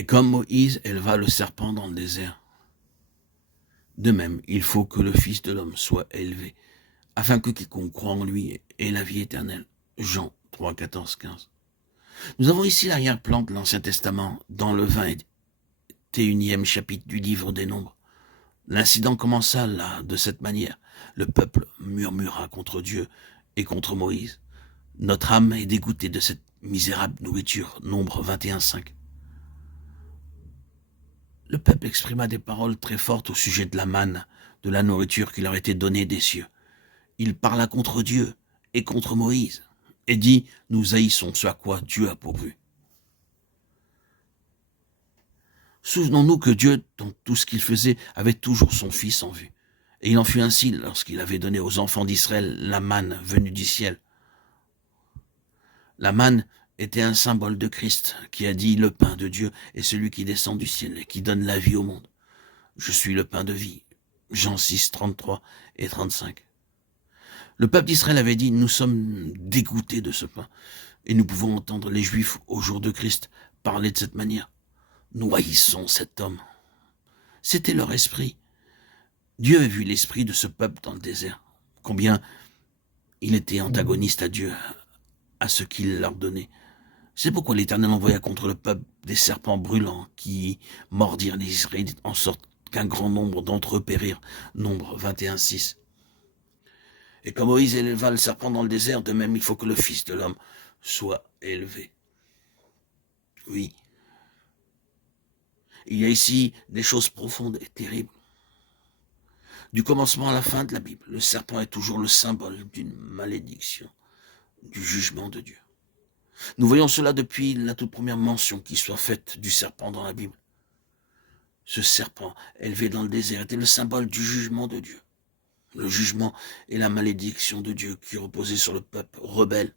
Et comme Moïse éleva le serpent dans le désert, de même, il faut que le Fils de l'homme soit élevé, afin que quiconque croit en lui ait la vie éternelle. Jean 3, 14, 15. Nous avons ici l'arrière-plan de l'Ancien Testament, dans le 21e chapitre du livre des Nombres. L'incident commença là, de cette manière. Le peuple murmura contre Dieu et contre Moïse. Notre âme est dégoûtée de cette misérable nourriture. Nombre 21, 5. Le peuple exprima des paroles très fortes au sujet de la manne, de la nourriture qui leur était donnée des cieux. Il parla contre Dieu et contre Moïse, et dit, nous haïssons ce à quoi Dieu a pourvu. Souvenons-nous que Dieu, dans tout ce qu'il faisait, avait toujours son Fils en vue. Et il en fut ainsi lorsqu'il avait donné aux enfants d'Israël la manne venue du ciel. La manne était un symbole de Christ, qui a dit, le pain de Dieu est celui qui descend du ciel et qui donne la vie au monde. Je suis le pain de vie. Jean 6, 33 et 35. Le peuple d'Israël avait dit, nous sommes dégoûtés de ce pain. Et nous pouvons entendre les Juifs au jour de Christ parler de cette manière. Nous haïssons cet homme. C'était leur esprit. Dieu avait vu l'esprit de ce peuple dans le désert. Combien il était antagoniste à Dieu, à ce qu'il leur donnait. C'est pourquoi l'Éternel envoya contre le peuple des serpents brûlants qui mordirent les Israélites en sorte qu'un grand nombre d'entre eux périrent. Nombre 21, 6. Et comme Moïse éleva le serpent dans le désert, de même il faut que le Fils de l'homme soit élevé. Oui. Il y a ici des choses profondes et terribles. Du commencement à la fin de la Bible, le serpent est toujours le symbole d'une malédiction, du jugement de Dieu. Nous voyons cela depuis la toute première mention qui soit faite du serpent dans la Bible. Ce serpent élevé dans le désert était le symbole du jugement de Dieu. Le jugement et la malédiction de Dieu qui reposaient sur le peuple rebelle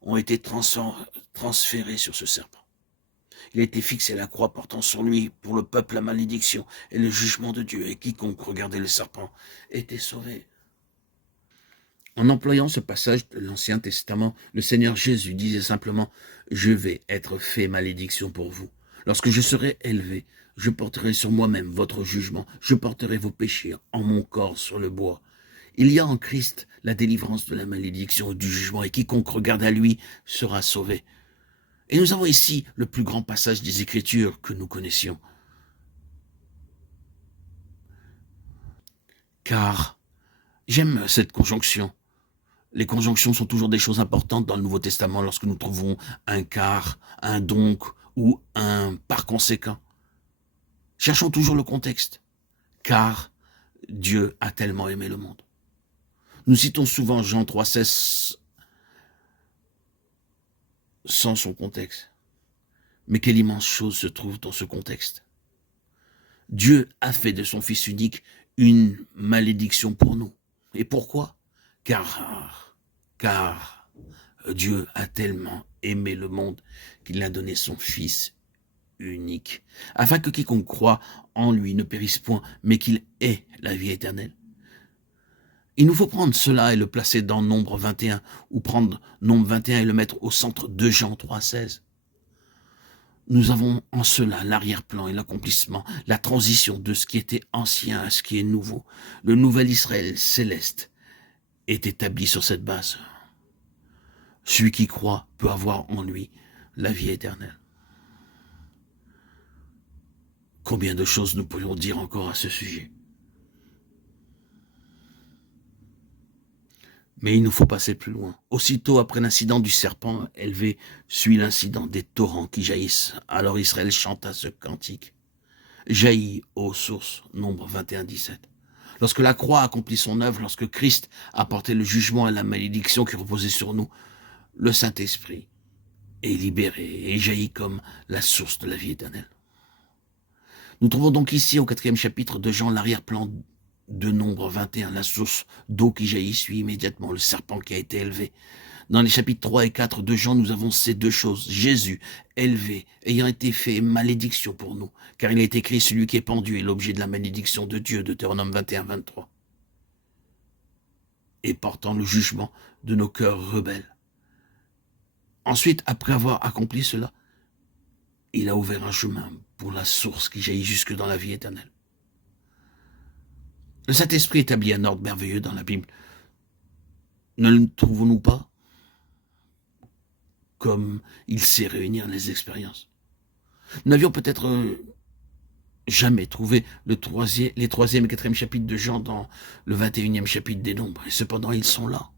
ont été transférés sur ce serpent. Il a été fixé à la croix portant sur lui pour le peuple la malédiction et le jugement de Dieu, et quiconque regardait le serpent était sauvé. En employant ce passage de l'Ancien Testament, le Seigneur Jésus disait simplement « Je vais être fait malédiction pour vous. Lorsque je serai élevé, je porterai sur moi-même votre jugement, je porterai vos péchés en mon corps sur le bois. » Il y a en Christ la délivrance de la malédiction et du jugement, et quiconque regarde à lui sera sauvé. Et nous avons ici le plus grand passage des Écritures que nous connaissions. Car j'aime cette conjonction. Les conjonctions sont toujours des choses importantes dans le Nouveau Testament lorsque nous trouvons un car, un donc ou un par conséquent. Cherchons toujours le contexte. Car Dieu a tellement aimé le monde. Nous citons souvent Jean 3,16 sans son contexte. Mais quelle immense chose se trouve dans ce contexte. Dieu a fait de son Fils unique une malédiction pour nous. Et pourquoi ? Car Dieu a tellement aimé le monde qu'il a donné son Fils unique, afin que quiconque croit en lui ne périsse point, mais qu'il ait la vie éternelle. Il nous faut prendre cela et le placer dans Nombre 21, ou prendre Nombre 21 et le mettre au centre de Jean 3,16. Nous avons en cela l'arrière-plan et l'accomplissement, la transition de ce qui était ancien à ce qui est nouveau. Le nouvel Israël céleste est établi sur cette base. Celui qui croit peut avoir en lui la vie éternelle. Combien de choses nous pourrions dire encore à ce sujet ? Mais il nous faut passer plus loin. Aussitôt après l'incident du serpent élevé, suit l'incident des torrents qui jaillissent. Alors Israël chanta ce cantique. Jaillit, ô source, Nombre 21, 17. Lorsque la croix accomplit son œuvre, lorsque Christ a porté le jugement et la malédiction qui reposaient sur nous, le Saint-Esprit est libéré et jaillit comme la source de la vie éternelle. Nous trouvons donc ici, au 4e chapitre de Jean, l'arrière-plan de Nombre 21, la source d'eau qui jaillit suit immédiatement le serpent qui a été élevé. Dans les chapitres 3 et 4 de Jean, nous avons ces deux choses. Jésus, élevé, ayant été fait malédiction pour nous, car il a été écrit, celui qui est pendu est l'objet de la malédiction de Dieu, Deutéronome 21, 23. Et portant le jugement de nos cœurs rebelles. Ensuite, après avoir accompli cela, il a ouvert un chemin pour la source qui jaillit jusque dans la vie éternelle. Le Saint-Esprit établit un ordre merveilleux dans la Bible. Ne le trouvons-nous pas? Comme il sait réunir les expériences. Nous n'avions peut-être jamais trouvé les troisième et quatrième chapitres de Jean dans le 21e chapitre des Nombres, et cependant ils sont là.